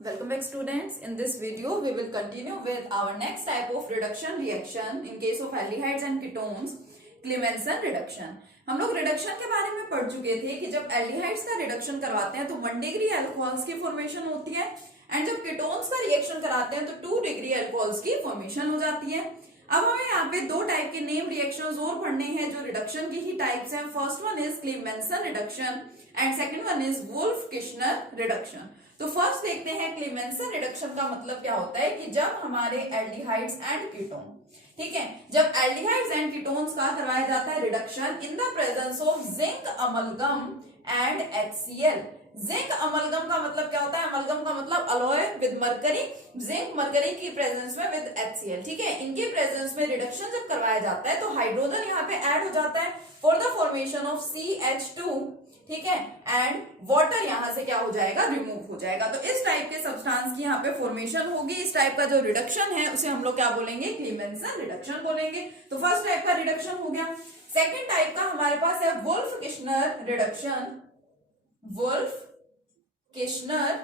Welcome back students. In this video we will continue with our next type of reduction reaction in case of aldehydes and ketones, Clemmensen reduction. हम लोग reduction के बारे में पढ़ चुके थे कि जब एल्डिहाइड्स का रिडक्शन करवाते हैं तो 1 डिग्री अल्कोहल्स की फॉर्मेशन होती है एंड जब कीटोन्स का रिएक्शन कराते हैं तो 2 डिग्री अल्कोहल्स की फॉर्मेशन हो जाती है। अब हमें यहाँ पे दो टाइप के नेम रिएक्शंस और पढ़ने हैं जो रिडक्शन की ही टाइप्स हैं। First one is Clemmensen reduction and second one is wolf-Kishner reduction. तो फर्स्ट देखते हैं क्लेमेंसन रिडक्शन का मतलब क्या होता है कि जब हमारे एल्डिहाइड्स एंड कीटोन, ठीक है, जब एल्डिहाइड्स एंड कीटोन्स का करवाया जाता है reduction in the presence of zinc amalgam and HCl। Zinc amalgam का मतलब क्या होता है? अमलगम का मतलब alloy with mercury, zinc mercury की प्रेजेंस में विद HCl, ठीक है। इनके प्रेजेंस में रिडक्शन जब करवाया जाता है तो हाइड्रोजन यहाँ पे ऐड हो जाता है for the formation of CH2, ठीक है, एंड वाटर यहाँ से क्या हो जाएगा? रिमूव हो जाएगा। तो इस टाइप के सब्सटेंस की यहाँ पे फॉर्मेशन होगी। इस टाइप का जो रिडक्शन है उसे हम लोग क्या बोलेंगे? क्लेमेंसन रिडक्शन बोलेंगे। तो फर्स्ट टाइप का रिडक्शन हो गया। सेकेंड टाइप का हमारे पास है वुल्फ-किश्नर रिडक्शन। वुल्फ-किश्नर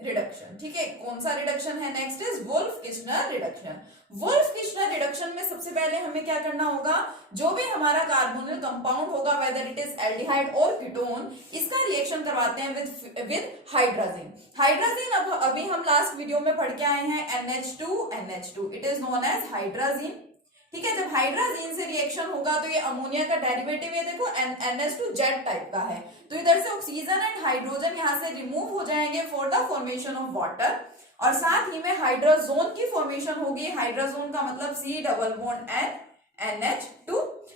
रिडक्शन, ठीक है। कौन सा रिडक्शन है? Next is wolf-Kishner reduction. Wolf-Kishner reduction में सबसे पहले हमें क्या करना होगा? जो भी हमारा कार्बोनिल कंपाउंड होगा वेदर इट इज एल्डिहाइड और कीटोन, इसका रिएक्शन करवाते हैं विद हाइड्राजीन। हाइड्राजीन अब अभी हम लास्ट वीडियो में पढ़ के आए हैं NH2 it is known as hydrazine, ठीक है। जब हाइड्राजीन से रिएक्शन होगा तो ये अमोनिया का डेरिवेटिव है, देखो NH2Z टाइप का है। तो इधर से ऑक्सीजन एंड हाइड्रोजन यहाँ से रिमूव हो जाएंगे for the formation of water और साथ ही में हाइड्रोजोन की फॉर्मेशन होगी। हाइड्रोजोन का मतलब C double bond N NH2,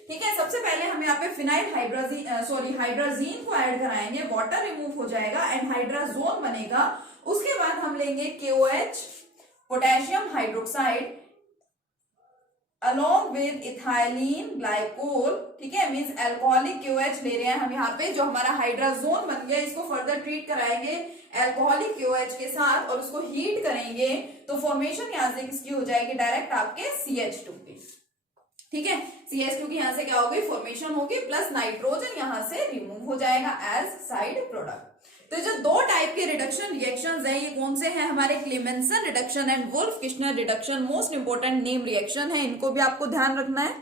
ठीक है। सबसे पहले हम यहाँ पे फिनाइल हाइड्राजीन को ऐड कराएंगे, वाटर रिमूव हो जाएगा एंड हाइड्राजोन बनेगा। उसके बाद हम लेंगे KOH potassium hydroxide along with ethylene glycol, ठीक है, मींस अल्कोहलिक KOH ले रहे हैं हम यहाँ पे। जो हमारा हाइड्राजोन बन गया इसको फर्दर ट्रीट कराएंगे अल्कोहलिक KOH के साथ और उसको हीट करेंगे तो फॉर्मेशन यहाँ से किसकी हो जाएगी? डायरेक्ट आपके CH2 की, ठीक है। CH2 की यहाँ से क्या होगी? फॉर्मेशन होगी प्लस नाइट्रोजन यहाँ से रिमूव हो जाएगा एज साइड प्रोडक्ट। तो जो दो टाइप के रिडक्शन रिएक्शंस हैं ये कौन से हैं? हमारे Clemmensen reduction and wolf-Kishner reduction most important name reaction है, इनको भी आपको ध्यान रखना है।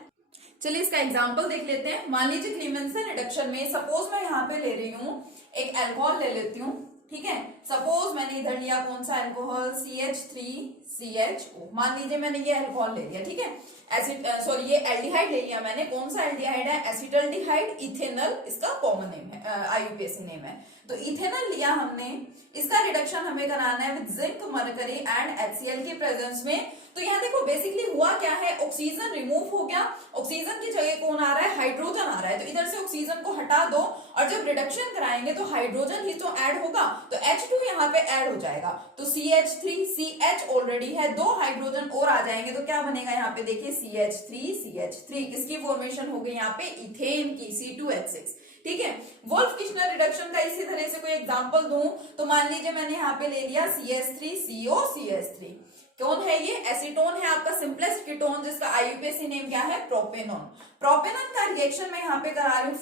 चलिए इसका एग्जांपल देख लेते हैं। मान लीजिए क्लेमेंसन रिडक्शन में सपोज मैं यहाँ पे ले रही हूँ एक अल्कोहल ले लेती हूँ, ठीक है। सपोज मैंने इधर लिया कौन सा अल्कोहल? CH3CHO। मान लीजिए मैंने ये अल्कोहल ले लिया, ठीक है। ये एल्डिहाइड ले लिया मैंने। कौन सा एल्डिहाइड है? एसिटल्डिहाइड इथेनल इसका कॉमन नेम है, IUPAC नेम है। तो इथेनल लिया हमने, इसका रिडक्शन हमें कराना है with zinc mercury and HCl के प्रेजेंस में। तो यहाँ देखो बेसिकली हुआ क्या है? ऑक्सीजन रिमूव हो गया, ऑक्सीजन की जगह कौन आ रहा है? हाइड्रोजन आ रहा है। तो इधर से ऑक्सीजन को हटा दो और जब रिडक्शन कराएंगे तो हाइड्रोजन ही तो ऐड होगा, तो H2 यहाँ पे ऐड हो जाएगा। तो CH3CH ऑलरेडी है, दो हाइड्रोजन और आ जाएंगे तो क्या बनेगा? यहाँ पे देखिए CH3CH3 किसकी फॉर्मेशन हो गई? यहाँ पे इथेन की, C2H6, ठीक है। वुल्फ-किश्नर रिडक्शन का इसी तरह से कोई एग्जांपल दूं तो मान लीजिए मैंने यहाँ पे ले लिया CH3COCH3। कौन है ये? एसीटोन है आपका सिंपलेस्ट कीटोन जिसका IUPAC नेम क्या है? प्रोपेनॉन। प्रोपेनॉन का रिएक्शन मैं यहाँ पे करा रही हूँ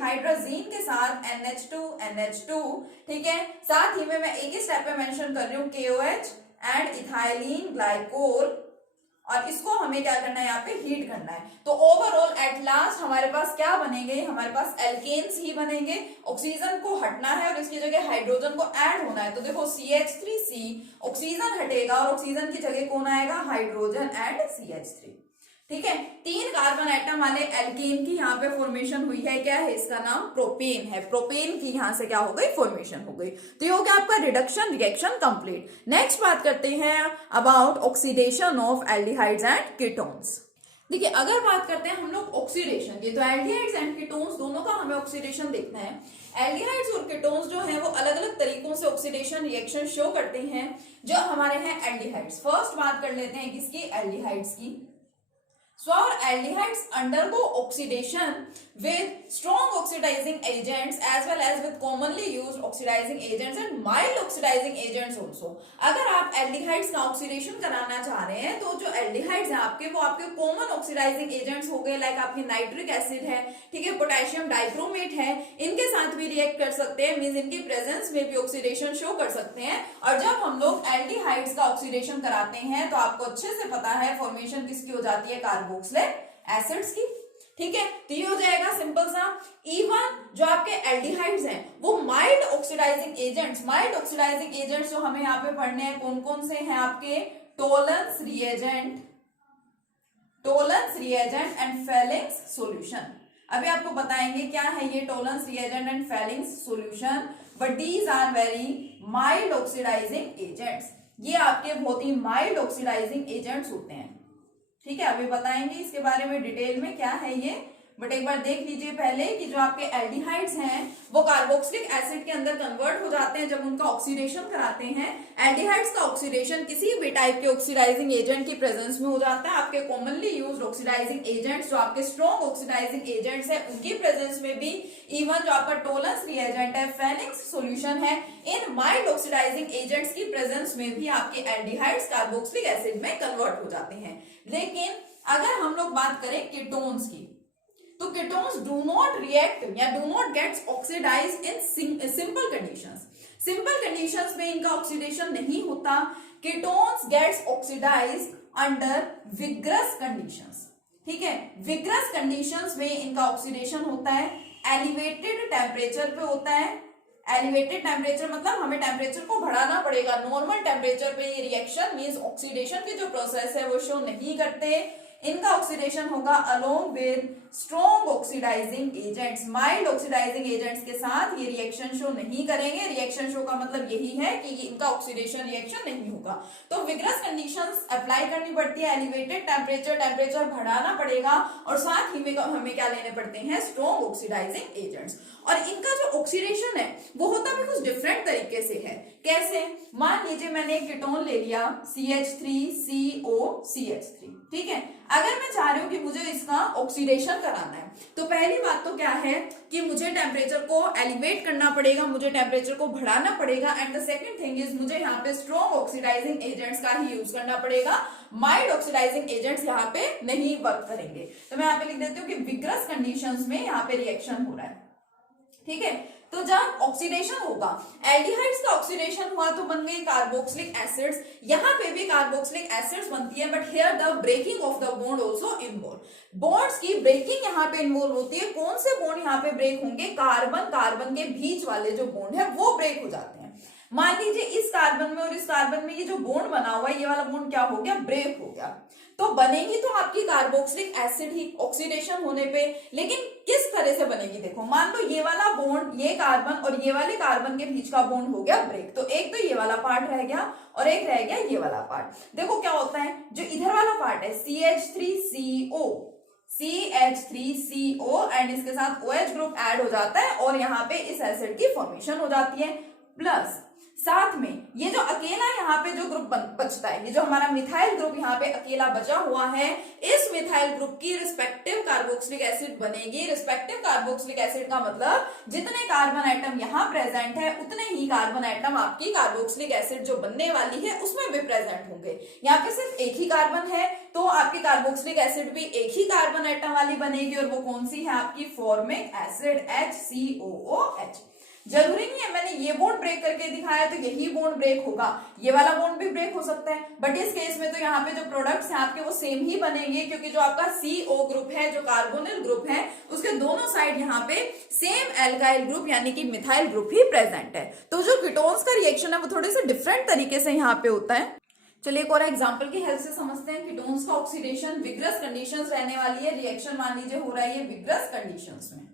हाइड्राजीन के साथ NH2, ठीक है। साथ ही में मैं एक ही स्टेप पे मेंशन कर रही हूँ KOH एंड इथाइलिन ग्लाइकोल और इसको हमें क्या करना है? यहाँ पे हीट करना है। तो ओवरऑल एट लास्ट हमारे पास क्या बनेंगे? हमारे पास एल्केन्स ही बनेंगे। ऑक्सीजन को हटना है और इसकी जगह हाइड्रोजन को ऐड होना है। तो देखो CH3C, ऑक्सीजन हटेगा और ऑक्सीजन की जगह कौन आएगा? हाइड्रोजन एंड CH3, ठीक है। 3 कार्बन एटम वाले एल्केन की यहाँ पे फॉर्मेशन हुई है। क्या है? इसका नाम प्रोपेन है। प्रोपेन की यहाँ से क्या हो गई? फॉर्मेशन हो गई। तो ये हो गया आपका रिडक्शन रिएक्शन कंप्लीट। नेक्स्ट बात करते हैं about oxidation of aldehydes and ketones. देखिए अगर बात करते हैं हम लोग ऑक्सीडेशन की तो एल्डिहाइड्स एंड कीटोन्स दोनों का हमें ऑक्सीडेशन देखना है। एल्डिहाइड्स और कीटोन्स जो हैं वो अलग अलग तरीकों से ऑक्सीडेशन रिएक्शन शो करते हैं। जो हमारे हैं एल्डिहाइड्स, फर्स्ट बात कर लेते हैं किसकी? एल्डिहाइड्स की। So our aldehydes undergo oxidation with strong oxidizing agents as well as with commonly used oxidizing agents and mild oxidizing agents also। अगर आप एल्डिहाइड्स का ऑक्सीडेशन कराना चाह रहे हैं तो जो एल्डिहाइड्स हैं आपके वो आपके कॉमन ऑक्सीडाइजिंग एजेंट्स हो गए, लाइक आपकी नाइट्रिक एसिड है, ठीक है, पोटेशियम डाइक्रोमेट है, इनके साथ भी रिएक्ट कर सकते हैं, मींस इनकी प्रेजेंस में भी ऑक्सीडेशन शो कर सकते हैं। और जब हम लोग एल्डिहाइड्स का ऑक्सीडेशन कराते हैं तो आपको अच्छे से पता है फॉर्मेशन किसकी हो जाती है, कार्बोक्सिलिक एसिड्स की, ठीक है। तो ये हो जाएगा सिंपल सा। इवन जो आपके एल्डिहाइड्स हैं वो माइल्ड ऑक्सीडाइजिंग एजेंट्स जो हमें यहाँ पे पढ़ने हैं कौन कौन से हैं आपके, Tollens reagent and Fehling's solution. अभी आपको बताएंगे क्या है ये Tollens reagent and Fehling's solution, but these are very mild oxidising agents. ये आपके बहुत ही माइल्ड ऑक्सीडाइजिंग एजेंट्स होते हैं, ठीक है। अभी बताएंगे इसके बारे में डिटेल में क्या है ये, बट एक बार देख लीजिए पहले कि जो आपके एल्डिहाइड्स हैं वो कार्बोक्सिलिक एसिड के अंदर कन्वर्ट हो जाते हैं जब उनका ऑक्सीडेशन कराते हैं। एल्डिहाइड्स का ऑक्सीडेशन किसी भी टाइप के ऑक्सीडाइजिंग एजेंट की प्रेजेंस में हो जाता है। आपके कॉमनली यूज्ड ऑक्सीडाइजिंग एजेंट्स जो आपके स्ट्रॉन्ग ऑक्सीडाइजिंग एजेंट्स है उनकी प्रेजेंस में भी, इवन जो आपका टोलेंस रिएजेंट है, फेलिंग्स सॉल्यूशन है, इन माइल्ड ऑक्सीडाइजिंग एजेंट्स की प्रेजेंस में भी आपके एल्डिहाइड्स कार्बोक्सिलिक एसिड में कन्वर्ट हो जाते हैं। लेकिन अगर हम लोग बात करें कीटोन्स की, तो कीटोन्स डू नॉट रिएक्ट या do not gets oxidised in simple conditions. सिंपल कंडीशंस में इनका ऑक्सीडेशन नहीं होता। Ketones gets oxidised under vigorous conditions, ठीक है। विग्रस कंडीशंस में इनका ऑक्सीडेशन होता है, एलिवेटेड टेम्परेचर पे होता है। एलिवेटेड टेम्परेचर मतलब हमें टेम्परेचर को बढ़ाना पड़ेगा। नॉर्मल टेम्परेचर पे ये रिएक्शन मींस ऑक्सीडेशन की जो प्रोसेस है वो शो नहीं करते। इनका ऑक्सीडेशन होगा along with strong oxidising agents. Mild oxidising agents के साथ ये रिएक्शन शो नहीं करेंगे। रिएक्शन शो का मतलब यही है कि इनका ऑक्सीडेशन रिएक्शन नहीं होगा। तो विग्रस कंडीशंस अप्लाई करनी पड़ती है, एलिवेटेड टेम्परेचर बढ़ाना पड़ेगा और साथ ही में हमें क्या लेने पड़ते हैं, स्ट्रॉन्ग ऑक्सीडाइजिंग एजेंट्स। और इनका जो ऑक्सीडेशन है वो होता भी कुछ डिफरेंट तरीके से है। कैसे, मान लीजिए मैंने एक कीटोन ले लिया CH3COCH3, ठीक है। अगर मैं चाह रही हूं कि मुझे इसका ऑक्सीडेशन कराना है तो पहली बात तो क्या है कि मुझे टेम्परेचर को एलिवेट करना पड़ेगा, मुझे टेम्परेचर को बढ़ाना पड़ेगा। And the second thing is मुझे यहाँ पे स्ट्रॉन्ग ऑक्सीडाइजिंग एजेंट्स का ही यूज करना पड़ेगा। माइल्ड ऑक्सीडाइजिंग एजेंट्स यहाँ पे नहीं वर्क करेंगे। तो मैं यहाँ पे लिख देती हूँ कि विग्रस कंडीशंस में यहाँ पे रिएक्शन हो रहा है, ठीक है। तो जब ऑक्सीडेशन होगा, एल्डिहाइड्स का ऑक्सीडेशन हुआ तो बन गई कार्बोक्सिलिक एसिड्स। यहाँ पे भी कार्बोक्सिलिक एसिड्स बनती है, but here the breaking of the bond also involve. Bonds की ब्रेकिंग यहाँ पे इन्वॉल्व होती है। कौन से बॉन्ड यहाँ पे ब्रेक होंगे, कार्बन के बीच वाले जो बॉन्ड है वो ब्रेक हो जाते हैं। मान लीजिए इस कार्बन में और इस कार्बन में ये जो बॉन्ड बना हुआ है, ये वाला बॉन्ड क्या हो गया, ब्रेक हो गया। तो बनेगी तो आपकी कार्बोक्सिलिक एसिड ही ऑक्सीडेशन होने पे, लेकिन किस तरह से बनेगी, देखो मान लो ये वाला बॉन्ड, ये कार्बन और ये वाले कार्बन के बीच का बॉन्ड हो गया ब्रेक, तो एक तो ये वाला पार्ट रह गया और एक रह गया ये वाला पार्ट। देखो क्या होता है, जो इधर वाला पार्ट है CH3CO एंड इसके साथ OH ग्रुप ऐड हो जाता है और यहाँ पे इस एसिड की फॉर्मेशन हो जाती है। प्लस साथ में ये जो अकेला यहाँ पे जो ग्रुप बचता है, ये जो हमारा मिथाइल ग्रुप यहाँ पे अकेला बचा हुआ है, इस मिथाइल ग्रुप की रिस्पेक्टिव कार्बोक्सिलिक एसिड बनेगी। रिस्पेक्टिव कार्बोक्सिलिक एसिड का मतलब जितने कार्बन एटम यहाँ प्रेजेंट है उतने ही कार्बन एटम आपकी कार्बोक्सिलिक एसिड जो बनने वाली है उसमें भी प्रेजेंट होंगे। यहाँ पे सिर्फ एक ही कार्बन है तो आपकी कार्बोक्सिलिक एसिड भी एक ही कार्बन एटम वाली बनेगी और वो कौन सी है, आपकी फॉर्मिक एसिड HCOOH। जरूरी नहीं है मैंने ये बॉन्ड ब्रेक करके दिखाया तो यही बॉन्ड ब्रेक होगा, ये वाला बॉन्ड भी ब्रेक हो सकता है, बट इस केस में तो यहाँ पे जो प्रोडक्ट्स हैं आपके वो सेम ही बनेंगे, क्योंकि जो आपका CO ग्रुप है, जो कार्बोनिल ग्रुप है, उसके दोनों साइड यहाँ पे सेम एल्काइल ग्रुप यानी कि मिथाइल ग्रुप ही प्रेजेंट है। तो जो कीटोन्स का रिएक्शन है वो थोड़े से डिफरेंट तरीके से यहाँ पे होता है। चलिए एक और एग्जांपल की हेल्प से समझते हैं। कीटोन्स का ऑक्सीडेशन विग्रस कंडीशंस रहने वाली है। रिएक्शन मान लीजिए हो रहा है ये विग्रस कंडीशंस में,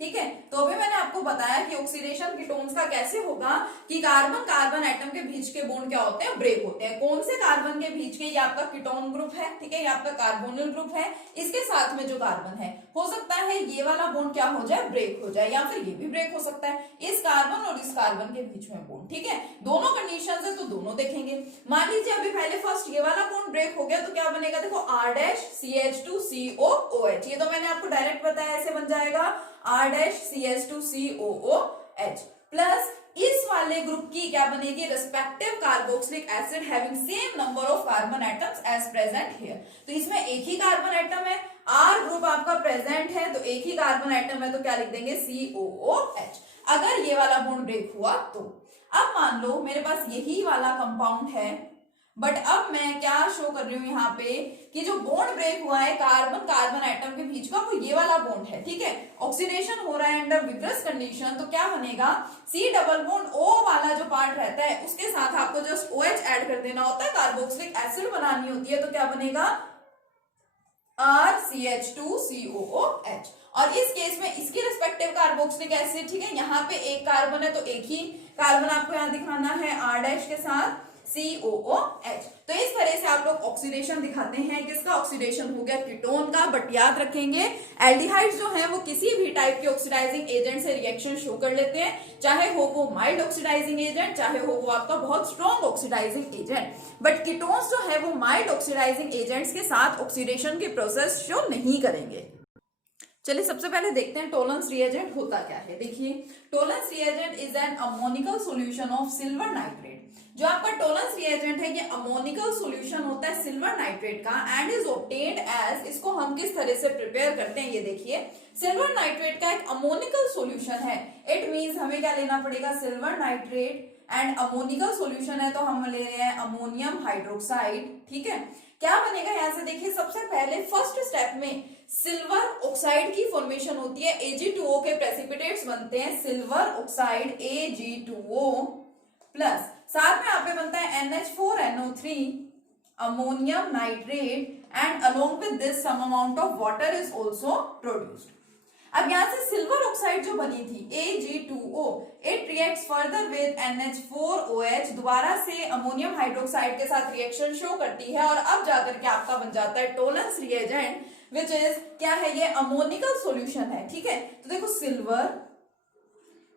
ठीक है। तो अभी मैंने आपको बताया कि ऑक्सीडेशन कीटोन्स का कैसे होगा कि कार्बन एटम के बीच के बॉन्ड क्या होते हैं, ब्रेक होते हैं। कौन से कार्बन के बीच के, ये आपका कीटोन ग्रुप है, ठीक है, ये आपका कार्बोनिल ग्रुप है, इसके साथ में जो कार्बन है, हो सकता है ये वाला बॉन्ड क्या हो जाए, ब्रेक हो जाए, या फिर ये भी ब्रेक हो सकता है। इस कार्बन और इस कार्बन के बीच में बॉन्ड, ठीक है। दोनों कंडीशन है तो दोनों देखेंगे। मान लीजिए अभी पहले फर्स्ट ये वाला बॉन्ड ब्रेक हो गया तो क्या बनेगा, देखो R-CH2COOH, ये तो मैंने आपको डायरेक्ट बताया, ऐसे बन जाएगा R-CH2COOH प्लस इस वाले ग्रुप की क्या बनेगी, respective carboxylic acid having same number of carbon atoms as present here. तो इसमें एक ही कार्बन एटम है, R ग्रुप आपका प्रेजेंट है तो एक ही कार्बन एटम है तो क्या लिख देंगे COOH। अगर ये वाला बॉन्ड ब्रेक हुआ तो अब मान लो मेरे पास यही वाला कंपाउंड है, बट अब मैं क्या शो कर रही हूं यहाँ पे कि जो बॉन्ड ब्रेक हुआ है कार्बन कार्बन एटम के बीच का वो ये वाला बॉन्ड है, ठीक है। ऑक्सीडेशन हो रहा है अंडर विग्रस कंडीशन, तो क्या बनेगा C डबल बॉन्ड O वाला जो पार्ट रहता है उसके साथ आपको जस्ट OH ऐड कर देना होता है, कार्बोक्सिलिक एसिड बनानी होती है, तो क्या बनेगा R-CH2COOH। और इस केस में इसकी रिस्पेक्टिव कार्बोक्सिलिक एसिड, ठीक है, यहाँ पे एक कार्बन है तो एक ही कार्बन आपको यहाँ दिखाना है R- के साथ COOH। तो इस तरह से आप लोग ऑक्सीडेशन दिखाते हैं। किसका ऑक्सीडेशन हो गया, कीटोन का। बट याद रखेंगे एल्डिहाइड्स जो है वो किसी भी टाइप के ऑक्सीडाइजिंग एजेंट से रिएक्शन शो कर लेते हैं, चाहे हो वो माइल्ड ऑक्सीडाइजिंग एजेंट, चाहे हो वो आपका बहुत strong oxidising agent. But ketones जो है वो माइल्ड ऑक्सीडाइजिंग एजेंट्स के साथ ऑक्सीडेशन के प्रोसेस शो नहीं करेंगे। चलिए सबसे पहले देखते हैं टोलेंस रिएजेंट होता क्या है। देखिए Tollens reagent is an ammoniacal solution of silver nitrate. जो आपका टोलेंस रिएजेंट है ये अमोनिकल सॉल्यूशन होता है सिल्वर नाइट्रेट का एंड इज ऑब्टेन्ड एज, इसको हम किस तरह से प्रिपेयर करते हैं ये देखिए। सिल्वर नाइट्रेट का एक अमोनिकल सॉल्यूशन है, इट मींस हमें क्या लेना पड़ेगा, silver nitrate and ammoniacal solution है तो हम ले रहे हैं अमोनियम हाइड्रोक्साइड, ठीक है। क्या बनेगा यहाँ से देखिए, सबसे पहले फर्स्ट स्टेप में सिल्वर ऑक्साइड की फॉर्मेशन होती है, Ag2O के प्रेसिपिटेट्स बनते हैं सिल्वर ऑक्साइड Ag2O प्लस साथ में यहाँ पे बनता है NH4NO3 ammonium nitrate and along with this some amount of water is also produced. अब यहाँ से सिल्वर ऑक्साइड जो बनी थी Ag2O, it reacts further with NH4OH, दोबारा से अमोनियम हाइड्रोक्साइड के साथ रिएक्शन शो करती है और अब जाकर के आपका बन जाता है टोलेंस रिएजेंट विच इज क्या है, ये अमोनिकल सॉल्यूशन है, ठीक है। तो देखो सिल्वर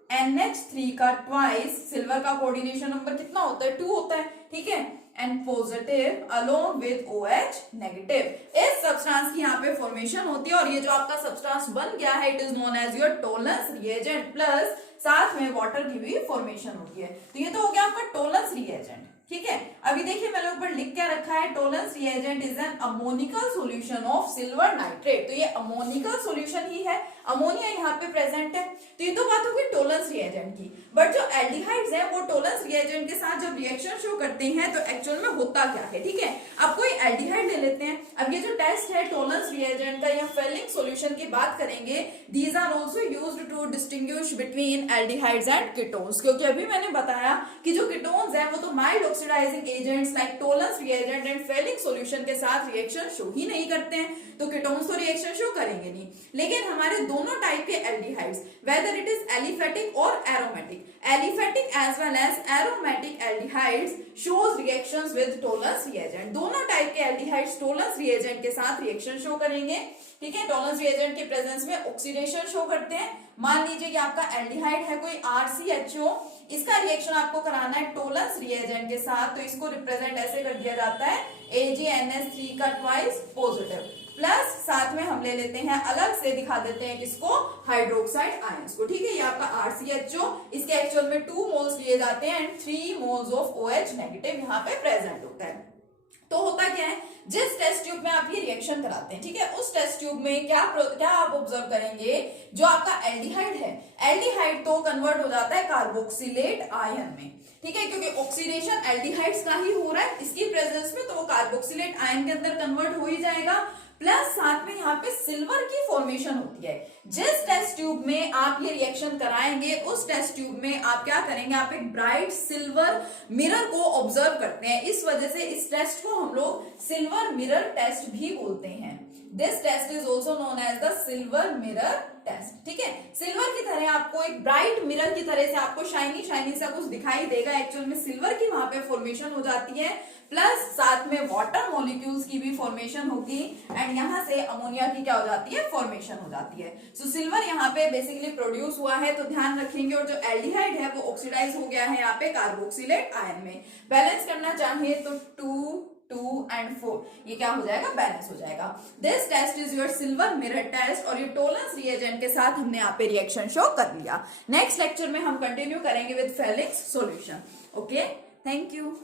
NH3 का ट्वाइस, सिल्वर का कोऑर्डिनेशन नंबर कितना होता है, 2 होता है, ठीक है, and positive along with OH negative. इस सब्सटेंस की यहाँ पे फॉर्मेशन होती है और ये जो आपका सब्सटेंस बन गया है it is known as your Tollens reagent plus साथ में वाटर की भी फॉर्मेशन होती है। तो ये तो हो गया आपका टोलेंस रिएजेंट, ठीक है। अभी देखिए मैंने ऊपर लिख के रखा है Tollens reagent is an ammoniacal solution of silver nitrate. तो ये अमोनिकल सॉल्यूशन ही है, अमोनिया यहाँ पे प्रेजेंट है, तो ये तो बात होगी टोलेंस रिएजेंट की। बट जो एल्डिहाइड्स हैं वो टोलेंस रिएजेंट के साथ जब रिएक्शन शो करते हैं तो एक्चुअल में होता क्या है, ठीक है। अब कोई एल्डिहाइड ले लेते हैं। अब ये जो टेस्ट है टोलेंस रिएजेंट का या फेलिंग सॉल्यूशन की बात करेंगे, these are also used to distinguish between aldehydes and ketones, क्योंकि अभी मैंने बताया कि जो कीटोन्स हैं वो तो mild oxidising agents like Tollens reagent and Fehling solution के साथ रिएक्शन शो ही नहीं करते हैं, तो कीटोन्स तो रिएक्शन शो करेंगे नहीं। लेकिन हमारे दोनों टाइप के aldehydes whether it is aliphatic और aromatic, aliphatic as well as aromatic aldehydes shows reactions with Tollens reagent. दोनों टाइप के एल्डिहाइड्स टोलेंस रिएजेंट के साथ रिएक्शन शो करेंगे, ठीक है। टोलेंस रिएजेंट के प्रेजेंस में ऑक्सीडेशन शो करते हैं। मान लीजिए कि आपका एल्डिहाइड है कोई RCHO, इसका रिएक्शन आपको कराना है टोलेंस रिएजेंट के साथ, तो इसको रिप्रेजेंट ऐसे कर दिया जाता है AgNH3 का ट्वाइस पॉजिटिव प्लस साथ में हम ले लेते हैं अलग से दिखा देते हैं किसको, हाइड्रोक्साइड आयंस को, ठीक है। ये आपका RCHO, इसके एक्चुअल में 2 मोल्स लिए जाते हैं and 3 moles of OH negative यहाँ पे प्रेजेंट होता है। तो होता क्या है, जिस टेस्ट ट्यूब में आप ये रिएक्शन कराते हैं, ठीक है, उस टेस्ट ट्यूब में क्या आप ऑब्जर्व करेंगे, जो आपका एल्डिहाइड है, एल्डिहाइड तो कन्वर्ट हो जाता है कार्बोक्सिलेट आयन में, ठीक है, क्योंकि ऑक्सीडेशन एल्डिहाइड्स का ही हो रहा है इसकी प्रेजेंस में, तो वो कार्बोक्सिलेट आयन के अंदर कन्वर्ट हो ही जाएगा। प्लस साथ में यहाँ पे सिल्वर की फॉर्मेशन होती है। जिस टेस्ट ट्यूब में आप ये रिएक्शन कराएंगे उस टेस्ट ट्यूब में आप क्या करेंगे, आप एक ब्राइट सिल्वर मिरर को ऑब्जर्व करते हैं। इस वजह से इस टेस्ट को हम लोग सिल्वर मिरर टेस्ट भी बोलते हैं। This test is also known as the silver mirror test, ठीक है। सिल्वर की तरह आपको एक ब्राइट मिरर की तरह से आपको शाइनी शाइनी सा कुछ दिखाई देगा। एक्चुअल में सिल्वर की वहां पे फॉर्मेशन हो जाती है, प्लस साथ में वाटर मॉलिक्यूल्स की भी फॉर्मेशन होगी, एंड यहाँ से अमोनिया की क्या हो जाती है, फॉर्मेशन हो जाती है। सो सिल्वर यहाँ पे बेसिकली प्रोड्यूस हुआ है, तो ध्यान रखेंगे। और जो एल्डिहाइड है वो ऑक्सीडाइज हो गया है यहाँ पे कार्बोक्सिलेट आयन में। बैलेंस करना चाहिए तो 2, 2 एंड 4 ये क्या हो जाएगा, बैलेंस हो जाएगा। This test is your silver mirror test, और ये टोलेंस रिएजेंट के साथ हमने यहाँ पे रिएक्शन शो कर लिया। नेक्स्ट लेक्चर में हम कंटिन्यू करेंगे with Felix solution. Okay, thank you.